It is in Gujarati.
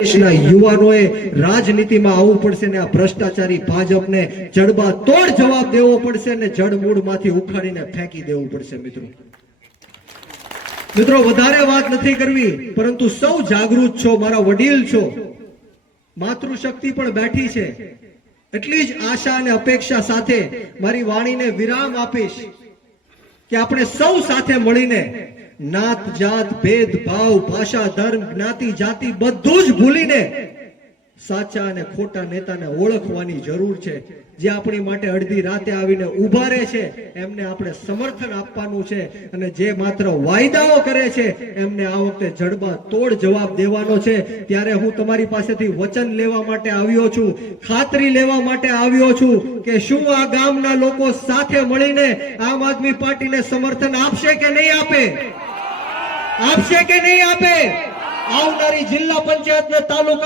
દેશના યુવાનોએ રાજનીતિમાં આવવું પડશે ને આ ભ્રષ્ટાચારી ભાજપને જડબાતોડ જવાબ દેવો પડશે ને જડમૂળમાંથી ઉખાડીને ફેંકી દેવું પડશે. મિત્રો વધારે વાત નથી કરવી, પરંતુ સૌ જાગૃત છો, મારા વડીલ છો, માતૃશક્તિ પણ બેઠી છે. એટલી જ આશા અને અપેક્ષા સાથે મારી વાણીને વિરામ આપીશ કે આપણે સૌ સાથે મળીને નાત જાત ભેદભાવ ભાષા ધર્મ જ્ઞાતિ જાતિ બધું જ ભૂલીને સાચા અને ખોટા નેતાને ઓળખવાની જરૂર છે. જે આપણી માટે અડધી રાતે આવીને ઉભા રહે છે એમને આપણે સમર્થન આપવાનું છે, અને જે માત્ર વાયદાઓ કરે છે એમને આ વખતે જડબાતોડ જવાબ દેવાનો છે. ત્યારે હું તમારી પાસેથી વચન લેવા માટે આવ્યો છું, ખાતરી લેવા માટે આવ્યો છું કે શું આ ગામના લોકો સાથે મળીને આમ આદમી પાર્ટીને સમર્થન આપશે કે નહીં આપે? આપશે કે નહીં આપે? આવનારી જિલ્લા પંચાયત ને તાલુકા